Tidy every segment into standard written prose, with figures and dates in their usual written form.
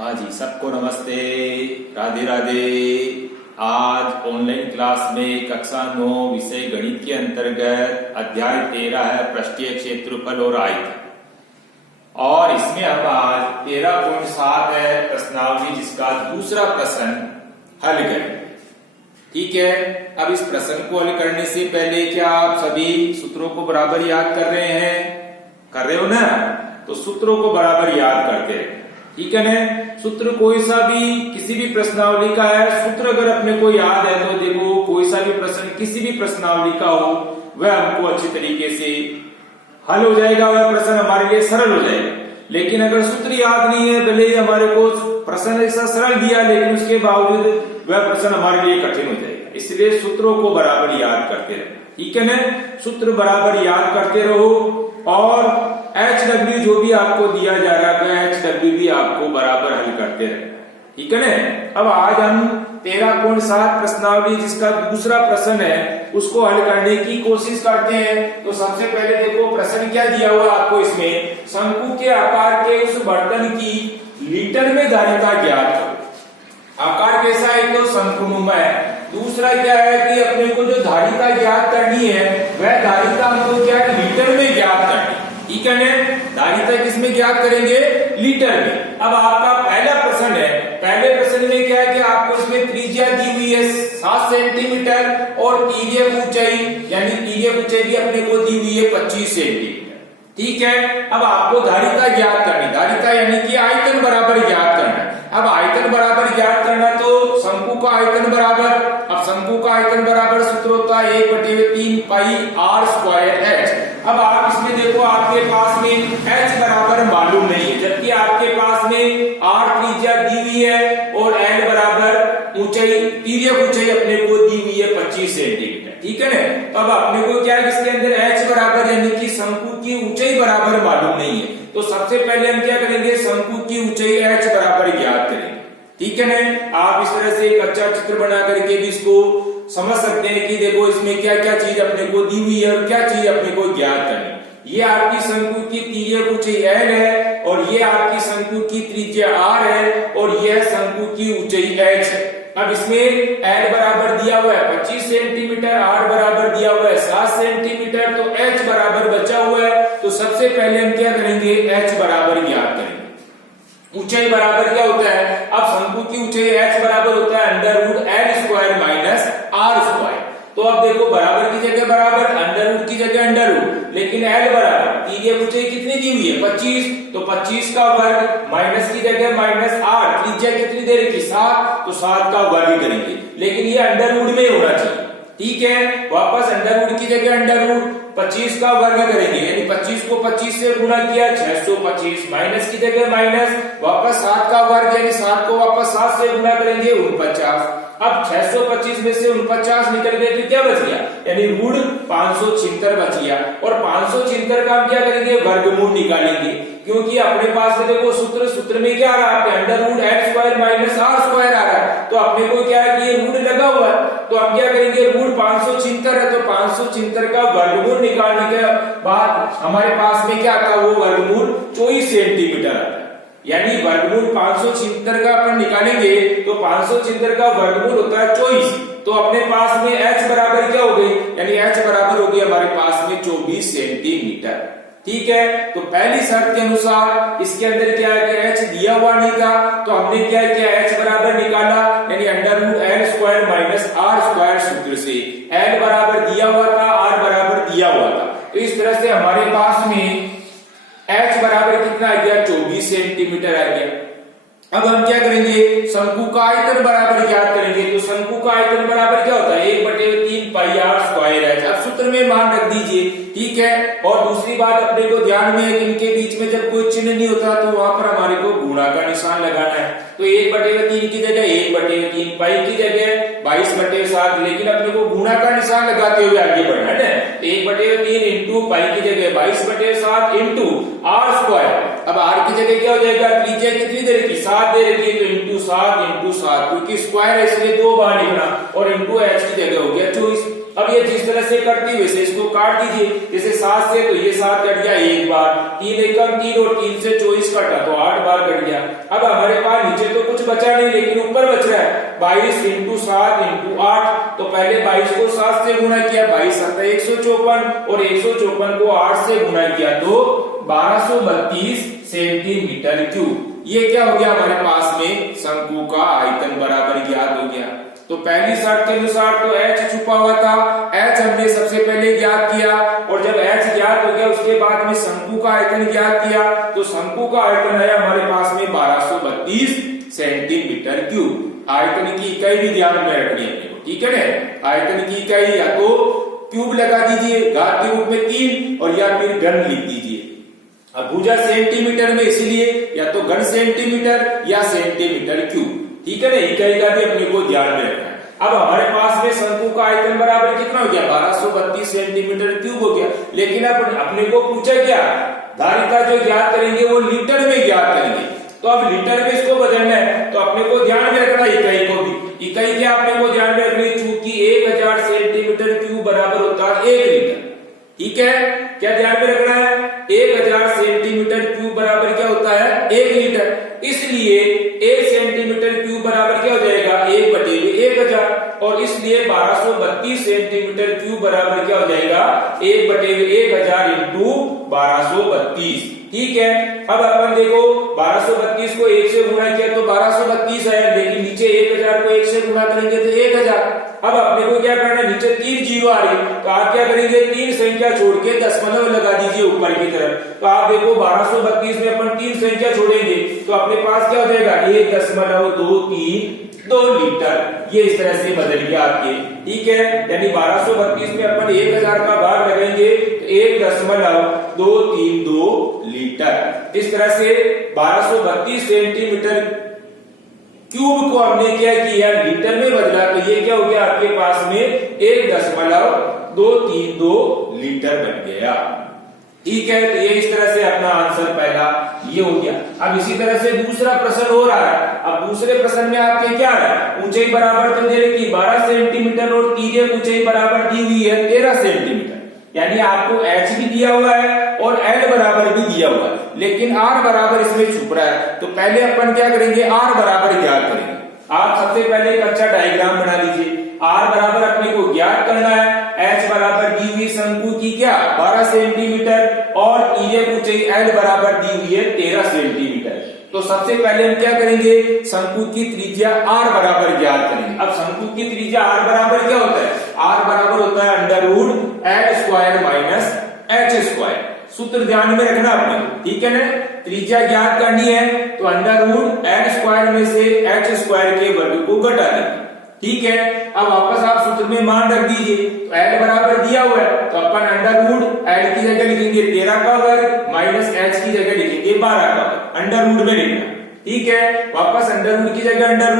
हाँ जी, सबको नमस्ते, राधे राधे। आज ऑनलाइन क्लास में कक्षा 9 विषय गणित के अंतर्गत अध्याय 13 है पृष्ठीय क्षेत्रफल और आयतन। और इसमें हम आज 13.7 है प्रश्नावली, जिसका दूसरा प्रश्न हल करेंगे। ठीक है, अब इस प्रश्न को हल करने से पहले क्या आप सभी सूत्रों को बराबर याद कर रहे हैं? कर रहे हो ना? तो सूत्रों को बराबर याद करते हैं। ठीक है ना? सूत्र कोई सा भी किसी भी प्रश्नावली का है, सूत्र अगर अपने को याद है तो देखो कोई सा भी प्रश्न किसी भी प्रश्नावली का हो वह हमको अच्छी तरीके से हल हो जाएगा, वह प्रश्न हमारे लिए सरल हो जाएगा। लेकिन अगर सूत्र याद नहीं है, भले ही हमारे को प्रश्न ऐसा सरल दिया लेकिन उसके बावजूद वह प्रश्न हमारे लिए कठिन हो जाएगा। इसलिए सूत्रों को बराबर याद करते रहे। ठीक है ना? सूत्र बराबर याद करते रहो और HW जो भी आपको दिया जा रहा है HW भी आपको बराबर हल करते रहे। ठीक है ना? अब आज हम 13.7 प्रश्नावली, जिसका दूसरा प्रश्न है, उसको हल करने की कोशिश करते हैं। तो सबसे पहले देखो प्रश्न क्या दिया हुआ आपको इसमें, शंकु के आकार के उस बर्तन की लीटर में धारिता ज्ञात करो। आकार कैसा है? तो शंकुनुमा है। दूसरा क्या है कि अपने को जो धारिता ज्ञात करनी है वह धारिता हमको क्या है, लीटर में ज्ञात करनी। ठीक है ना? धारिता किसमें ज्ञात करेंगे? लीटर में। अब आपका पहला प्रश्न है, पहले प्रश्न में क्या है कि आपको इसमें त्रिज्या दी हुई है 7 सेंटीमीटर और तिर्यक ऊंचाई यानी तिर्यक ऊंचाई भी अपने को दी हुई है 25 सेंटीमीटर। ठीक है, अब आपको धारिता ज्ञात करनी, धारिता यानी कि आयतन बराबर ज्ञात करना। अब आयतन बराबर ज्ञात करना तो शंकु का आयतन बराबर, अब शंकु का आयतन बराबर सूत्र होता है 1/3 पाई r स्क्वायर h। अब आप इसमें देखो आपके पास में h बराबर मालूम नहीं है, जबकि आपके पास में r त्रिज्या दी हुई है और l बराबर ऊंचाई तिर्यक ऊंचाई अपने को दी हुई है 25 सेंटीमीटर। ठीक है ना? तो अब अपने को क्या है, इसके अंदर h बराबर यानी कि शंकु की ऊंचाई बराबर मालूम नहीं है। तो सबसे पहले हम क्या करेंगे, शंकु की ऊंचाई h बराबर ज्ञात करेंगे। ठीक है ना? आप इस तरह से एक अच्छा चित्र बना करके भी इसको समझ सकते हैं कि देखो इसमें क्या क्या चीज अपने को दी हुई है और क्या चीज अपने को ज्ञात करनी। ये आपकी शंकु की तिर्यक ऊंचाई l है और ये आपकी शंकु की त्रिज्या r है और यह शंकु की ऊंचाई h है। अब इसमें l बराबर दिया हुआ है 25 सेंटीमीटर, r बराबर दिया हुआ है 7 सेंटीमीटर, तो h बराबर बचा हुआ है। तो सबसे पहले हम क्या करेंगे, h बराबर ज्ञात करेंगे। ऊंचाई बराबर क्या होता है, अब शंकु की ऊंचाई h बराबर होता है √l square minus r square. तो अब देखो बराबर की जगह बराबर, अंडर की जगह अंडर, लेकिन l बराबर तिर्यक ऊंचाई कितनी दी हुई है 25, तो 25 का वर्ग माइनस की जगह माइनस r, त्रिज्या कितनी दे रखी 7, तो 7 का वर्ग करेंगे, लेकिन ये अंडर रूट में होना चाहिए। ठीक है, वापस अंडर रूट की जगह अंडर रूट 25 का वर्ग करेंगे, यानी 25 को 25 से गुणा किया 625, माइनस की जगह माइनस, वापस 7 का वर्ग यानी 7 को वापस 7 से गुणा करेंगे 49। अब 625 में से 49 निकल गए तो क्या बच गया, यानी ऋण 576 बच गया। और 576 का हम क्या करेंगे, वर्गमूल निकालेंगे, क्योंकि अपने पास में देखो सूत्र में क्या आ रहा है, under root x square minus r square आ रहा है। तो अपने को क्या है कि ये ऋण लगा हुआ है, तो हम क्या करेंगे, ऋण 576 है तो 576 का वर्गमूल निकालने के बाद हमारे पास में क्या आता है, वो वर्गमूल 24 सेंटीमीटर आता है। यानी वर्गमूल 576 का अपन निकालेंगे तो 576 का वर्गमूल होता है 24। तो अपने पास में h बराबर क्या हो गई, यानी h बराबर हो गई हमारे पास में 24 सेंटीमीटर। ठीक है, तो पहली शर्त के अनुसार इसके अंदर क्या है कि h दिया हुआ नहीं था, तो हमने क्या किया, h बराबर निकाला, यानी under root l square minus r square सूत्र से l बराबर दिया हुआ था, r बराबर दिया हुआ था। तो इस तरह से हमारे पास में h बराबर कितना आ गया, 24 सेंटीमीटर आ गया। अब हम क्या करेंगे, शंकु का आयतन बराबर ज्ञात करेंगे। तो शंकु का आयतन बराबर क्या होता है, 1/3 पाई r स्क्वायर है। अब सूत्र में मान रख दीजिए। ठीक है, और दूसरी बात अपने को ध्यान में है कि इनके बीच में जब कोई चिन्ह नहीं होता तो वहां पर हमारे को गुणा का निशान लगाना है। तो 1/3 की जगह 1/3, पाई की जगह 22/7, लेकिन अपने को गुणा का निशान लगाते हुए आगे बढ़ना है। 1/3 इंटू पाई की जगह 22/7 इंटू r स्क्वायर। अब r की जगह क्या हो जाएगा, त्रिज्या कितनी दे रखी 7 दे रखी है, तो इंटू 7 क्योंकि स्क्वायर है इसलिए 2 बार लिखना, और इंटू h की जगह हो गया 24। अब ये जिस तरह से कटती वैसे इसको काट दीजिए। जैसे 7 से तो ये 7 कट गया एक बार, 3 एकम 3 और 3 से 24 कटा तो 8 बार कट गया। अब हमारे पास नीचे तो कुछ बचा नहीं लेकिन ऊपर बच रहा है 22 इंटू 7 इंटू 8। तो पहले 22 को 7 से गुणा किया, 22 आता है 154 और 154 को 8 से गुणा किया तो 1232 सेंटीमीटर क्यूब। ये क्या हो गया हमारे पास में शंकु का आयतन बराबर ज्ञात हो गया। तो पहली शर्त के अनुसार तो h छुपा हुआ था, h हमने सबसे पहले ज्ञात किया और जब h ज्ञात हो गया उसके बाद में शंकु का आयतन ज्ञात किया तो शंकु का आयतन है हमारे पास में 1232 सेंटीमीटर क्यूब। आयतन की इकाई भी ध्यान में रखनी है, ठीक है ना। आयतन की इकाई या तो क्यूब लगा दीजिए घात के रूप में 3 और या फिर घन लिख दीजिए। अब भुजा सेंटीमीटर में इसीलिए या तो घन सेंटीमीटर या सेंटीमीटर क्यूब, ठीक है ना। इकाई का भी अपने को ध्यान में रखना है। अब हमारे पास में शंकु का आयतन बराबर कितना हो गया 1232 सेंटीमीटर क्यूब हो गया। लेकिन अपने को पूछा क्या, धारिता जो ज्ञात करेंगे वो लीटर में ज्ञात करेंगे। तो अब लीटर में इसको बदलना है तो अपने को ध्यान में रखना इकाई को भी। इकाई क्या अपने को ध्यान में रखनी, चूंकि 1000 सेंटीमीटर क्यूब बराबर होता है 1 लीटर, ठीक है। क्या ध्यान में रखना है, 1000 सेंटीमीटर क्यूब बराबर क्या होता है 1 लीटर। इसलिए 1 सेंटीमीटर क्यूब बराबर क्या हो जाएगा 1/1000 और इसलिए 1232 सेंटीमीटर क्यूब बराबर क्या हो जाएगा 1/1000 इंटू 1232, ठीक है। अब अपन देखो 1232 को 1 से गुणा किया तो 1232 है, लेकिन नीचे 1000 को 1 से गुणा करेंगे तो 1000। अब अपने को क्या करना है, नीचे 3 जीरो आ रही तो आप क्या करेंगे 3 संख्या छोड़ के दशमलव लगा दीजिए ऊपर की तरफ। तो आप देखो 1232 में अपन 3 संख्या छोड़ेंगे तो अपने पास क्या हो जाएगा 1.232 लीटर। ये इस तरह से बदल गया आपके, ठीक है। यानी 1232 में अपन 1000 का भाग लगाएंगे तो 1.232 लीटर। इस तरह से 1232 सेंटीमीटर क्यूब को हमने क्या किया लीटर में बदला तो ये क्या हो गया आपके पास में 1.232 लीटर बन गया, ठीक है। तो ये इस तरह से अपना आंसर पहला ये हो गया। अब इसी तरह से दूसरा प्रश्न हो रहा है। अब दूसरे प्रश्न में आपके क्या है, ऊंचाई बराबर तो दे रखी 12 सेंटीमीटर और तिर्यक ऊंचाई बराबर दी हुई है 13 सेंटीमीटर। यानी आपको h भी दिया हुआ है और l बराबर भी दिया हुआ है, लेकिन r बराबर इसमें छुप रहा है। तो पहले अपन क्या करेंगे r बराबर ज्ञात करेंगे। आप सबसे पहले एक अच्छा डायग्राम बना लीजिए। r बराबर अपने को ज्ञात करना है, h बराबर दी हुई शंकु की क्या 12 सेंटीमीटर और तिर्यक ऊंचाई l बराबर दी हुई है 13 सेंटीमीटर। तो सबसे पहले हम क्या करेंगे, शंकु की त्रिज्या r बराबर ज्ञात करेंगे। अब शंकु की त्रिज्या r बराबर क्या होता है, r बराबर होता है √l² माइनस h²। सूत्र ध्यान में रखना आपने, ठीक है ना। त्रिज्या ज्ञात करनी है तो √l² में से h² के वर्ग को घटा देंगे, ठीक है। अब वापस आप सूत्र में मान रख दीजिए तो l बराबर दिया हुआ है तो अपन √l की जगह लिखेंगे 13 का वर्ग माइनस h की जगह लिखेंगे 12 का वर्ग, अंडर में लिखना, ठीक है। वापस अंडर की जगह अंडर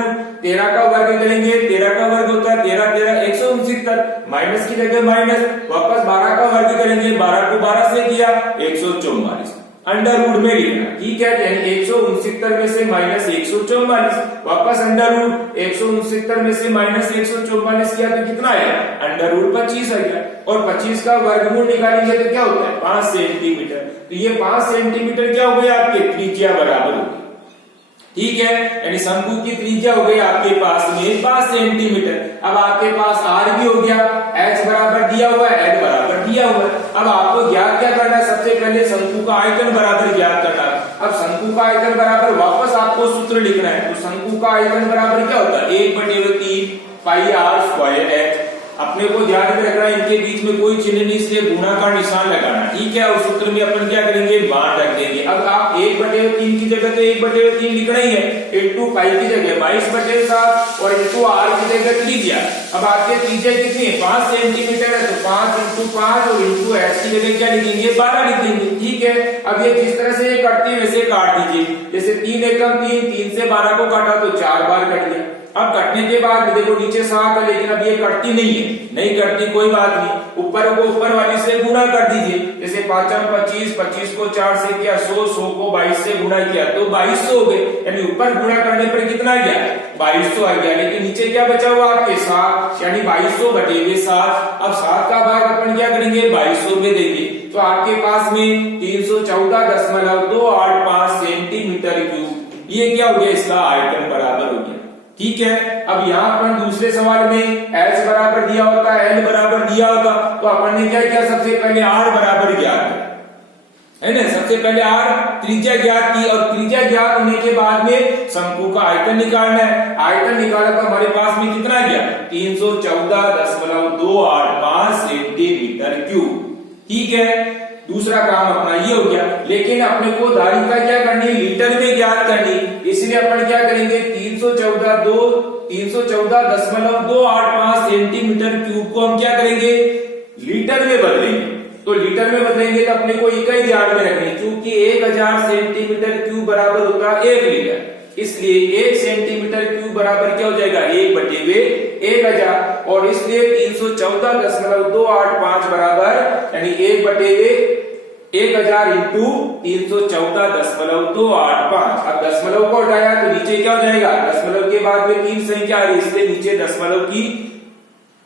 13 का वर्ग करेंगे, 13 का वर्ग होता है 13 13 169 माइनस की जगह माइनस, वापस 12 का वर्ग करेंगे, 12 को 12 से किया 144 अंडर में लिखना, ठीक है। यानी 169 में से माइनस 144, वापस अंडर 169 में से माइनस 144 किया तो कितना आया अंडर 25 आ गया। और 25 का वर्गमूल निकालेंगे तो क्या होता है 5 सेंटीमीटर। तो ये 5 सेंटीमीटर क्या हो गया आपके त्रिज्या बराबर हो गई, ठीक है। यानी शंकु की त्रिज्या हो गई आपके पास में 5 सेंटीमीटर। अब आपके पास r भी हो गया, h बराबर दिया हुआ है, l बराबर दिया हुआ है। अब आपको ज्ञात क्या करना है, सबसे पहले शंकु का आयतन बराबर ज्ञात करना है। अब शंकु का आयतन बराबर वापस आपको सूत्र लिखना है। तो शंकु का आयतन बराबर क्या होता है 1/3 पाई r² h। अपने को ध्यान में रखना है इनके बीच में कोई चिन्ह नहीं, इसलिए गुणा का निशान लगाना, ठीक है। और सूत्र में अपन क्या करेंगे मान रख देंगे। अब आप 1/3 की जगह तो 1/3 लिखना ही है, इंटू पाई की जगह 22/7 और इंटू r की जगह त्रिज्या। अब आपके त्रिज्या कितनी है 5 सेंटीमीटर है तो 5 इंटू 5 और इंटू h की जगह क्या लिखेंगे 12 लिख देंगे, ठीक है। अब ये जिस तरह से ये कटती है वैसे काट दीजिए। जैसे 3 एकम 3 से 12 को काटा तो 4 बार कट गया। अब कटने के बाद देखो नीचे 7 है, लेकिन अब ये कटती नहीं है, नहीं कटती कोई बात नहीं, ऊपर को ऊपर वाली से गुणा कर दीजिए। जैसे 5 25, 25 को 4 से किया 100, 100 को 22 से गुणा किया तो 2200 हो गए, यानी ऊपर गुणा करने पर कितना आ गया 2200 आ गया, लेकिन नीचे क्या बचा हुआ आपके 7, यानी 2200 बटे 7। अब 7 का भाग अपन क्या करेंगे 2200 में देंगे, तो आपके पास में 314.285 सेंटीमीटर क्यूब, ये क्या हो गया इसका आयतन बराबर हो गया। ठीक है, अब यहाँ अपन दूसरे सवाल में h बराबर दिया होता है, l बराबर दिया होता, तो अपन ने क्या किया सबसे पहले r बराबर ज्ञात है ना, सबसे पहले r त्रिज्या ज्ञात की, और त्रिज्या ज्ञात होने के बाद में शंकु का आयतन निकालना है। आयतन निकाला तो हमारे पास में कितना गया 314.285 सेंटीमीटर क्यूब। ठीक है, दूसरा काम अपना ये हो गया, लेकिन अपने को धारिता क्या करनी है लीटर में ज्ञात करनी, इसलिए अपन क्या करेंगे 314.285 सेंटीमीटर क्यूब को हम क्या करेंगे लीटर में बदलेंगे। तो लीटर में बदलेंगे तो अपने को इकाई ध्यान में रखनी, क्योंकि 1000 सेंटीमीटर क्यूब बराबर होता है 1 लीटर, इसलिए 1 सेंटीमीटर क्यूब बराबर क्या हो जाएगा 1/1000, और इसलिए 314.285 बराबर यानी 1/1000 इंटू 314.285। अब दशमलव को हटाया तो नीचे क्या हो जाएगा, दशमलव के बाद में 3 संख्या आ रही, इसलिए नीचे दशमलव की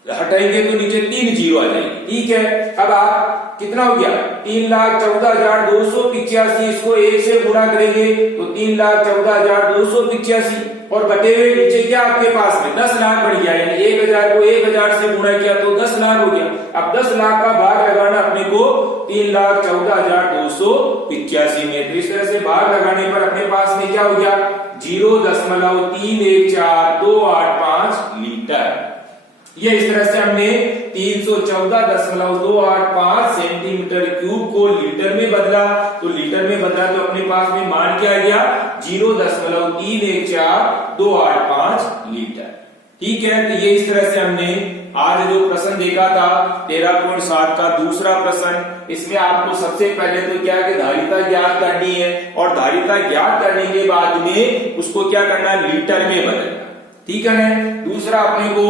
हटाएंगे तो नीचे 3 जीरो आ जाएंगे। ठीक है, अब आप कितना हो गया 3,14,285, इसको 1 से गुणा करेंगे तो 3,14,285, और बटे हुए नीचे क्या आपके पास में 10 लाख बढ़ गया, यानी 1000 को 1000 से गुणा किया तो 10 लाख हो गया। अब 10 लाख का भाग लगाना अपने को 3,14,285 में, तो इस तरह से भाग लगाने पर अपने पास में क्या हो गया 0.314285 लीटर। ये इस तरह से हमने 314.285 सेंटीमीटर क्यूब को लीटर में बदला, तो लीटर में बदला तो अपने पास में मान क्या आ गया 0.31485 लीटर। ठीक है, तो ये इस तरह से हमने आज जो प्रश्न देखा था 13.7 का दूसरा प्रश्न, इसमें आपको सबसे पहले तो क्या कि धारिता ज्ञात करनी है, और धारिता ज्ञात करने के बाद में उसको क्या करना है लीटर में बदलना। ठीक है ना, दूसरा अपने को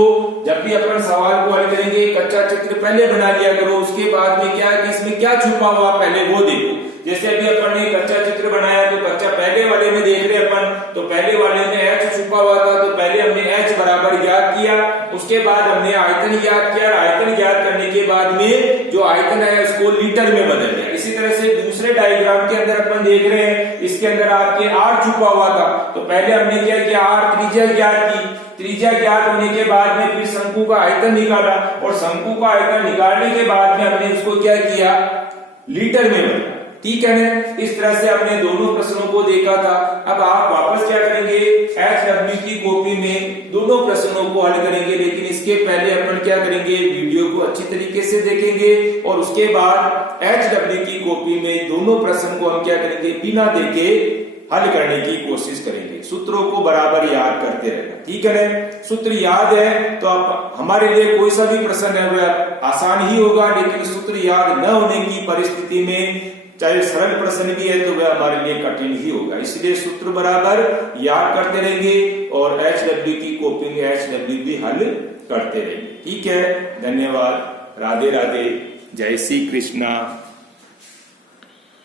जब भी अपन सवाल को हल करेंगे कच्चा चित्र पहले बना लिया करो, उसके बाद में क्या है कि इसमें क्या छुपा हुआ पहले वो देखो। जैसे अभी अपन ने कच्चा चित्र बनाया तो कच्चा पहले वाले में देख रहे अपन, तो पहले वाले में h छुपा हुआ था, तो पहले हमने h बराबर ज्ञात किया, उसके बाद हमने आयतन ज्ञात किया, आयतन ज्ञात करने के बाद में जो आयतन है उसको लीटर में बदल दिया। इसी तरह से दूसरे डायग्राम के अंदर अपन देख रहे हैं, इसके अंदर आपके r छुपा हुआ था, तो पहले हमने क्या किया r त्रिज्या ज्ञात की, त्रिज्या ज्ञात होने के बाद में फिर शंकु का आयतन निकाला, और शंकु का आयतन निकालने के बाद में हमने उसको क्या किया लीटर में बदला। ठीक है ना, इस तरह से हमने दोनों प्रश्नों को देखा था। अब आप वापस क्या करेंगे HW की कॉपी में दोनों प्रश्नों को हल करेंगे, लेकिन इसके पहले अपन क्या करेंगे वीडियो को अच्छी तरीके से देखेंगे, और उसके बाद HW की कॉपी में दोनों प्रश्न को हम क्या करेंगे बिना देखे हल करने की कोशिश करेंगे। सूत्रों को बराबर याद करते रहना। ठीक है ना, सूत्र याद है तो आप हमारे लिए कोई सा भी प्रश्न है वह आसान ही होगा, लेकिन सूत्र याद न होने की परिस्थिति में चाहे सरल प्रश्न भी है तो वह हमारे लिए कठिन ही होगा, इसलिए सूत्र बराबर याद करते रहेंगे और HW की कॉपी में HW भी हल करते रहेंगे। ठीक है, धन्यवाद, राधे राधे, जय श्री कृष्णा।